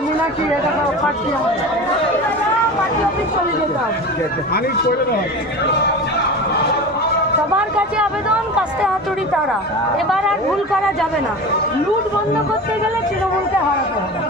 Meenakshi party office चले যেতাম সবার কাছে আবেদন কাস্তে হাতুড়ি তারা এবার আর ভুল করা যাবে না লুট বন্ধ করতে গেলে তৃণমূলকে হারাতে হবে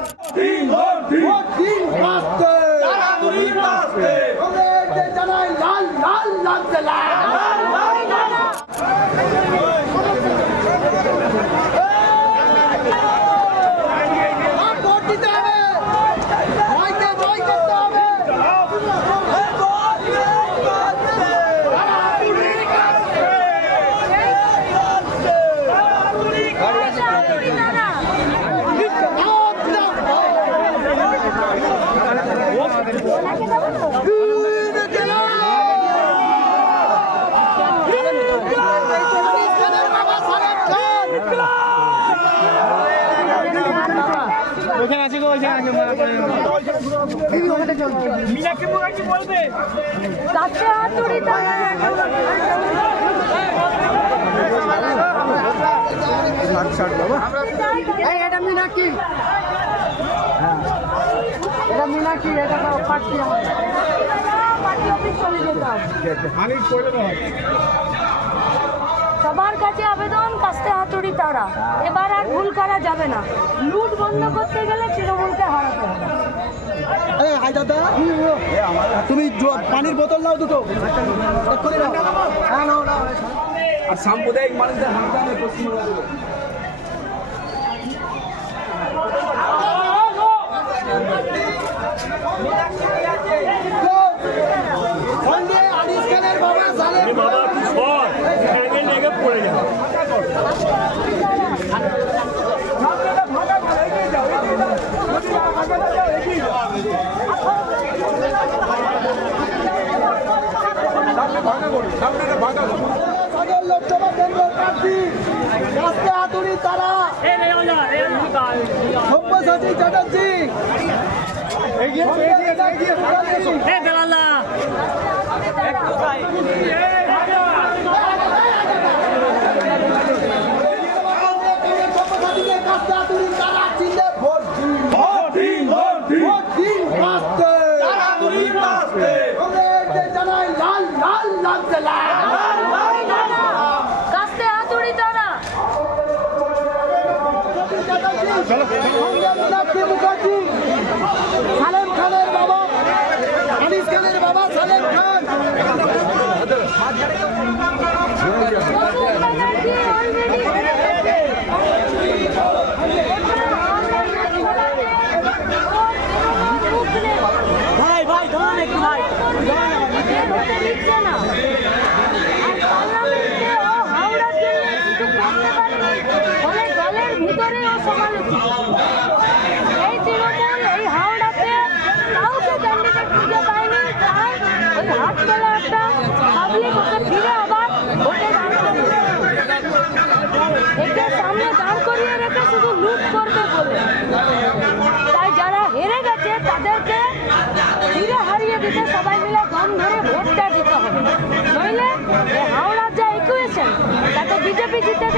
मीनाक्षी पार्टी ऑफिस चले যেতাম সবার কাছে আবেদন কাস্তে হাতুড়ি তারা এবার আর ভুল করা যাবে না লুট বন্ধ করতে গেলে তৃণমূলকে হারাতে হবে তুমি পানির বোতল নাও দুটো আর সাম্প্রদায়িক মানুষদের হাতে পশ্চিমবঙ্গ লোকসভা কেন্দ্র প্রার্থী কাস্তে হাতুড়ি তারা সব্যসাচী চ্যাটার্জি সালেম খানের বাবা আনিস খানের বাবা সালেম খান ভাই ভাই ধরুন একটু ভাই না দলের ভিতরে ও সমালোচিত এই তৃণমূল এই হাওড়াতে কাউকে ক্যান্ডিডেট খুঁজে পায়নি তাই ওই হাত তোলা একটা পাবলিক ওকে ফিরে আবার ভোটে একে সামনে দাঁড় করিয়ে রেখে শুধু লুট করবে বলে তাই যারা হেরে গেছে তাদেরকে ফিরে হারিয়ে দিতে সবাই মিলে দম ধরে ভোটটা দিতে হবে নইলে হাওড়ার যা ইকুয়েশন তাতে বিজেপি জিতে